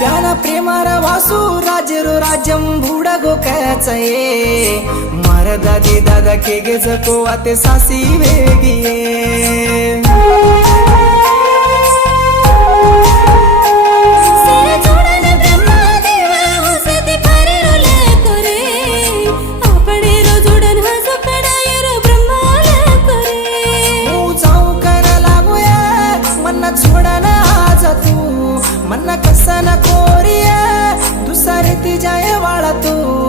प्याना प्रेमार वासू राजेरो राज्यम भूडगो कैचये मार दादी दादा के गे जको आते सासी वेगिये मन्ना कसा ना कोरिया दुसरी ती जाय वाळा तू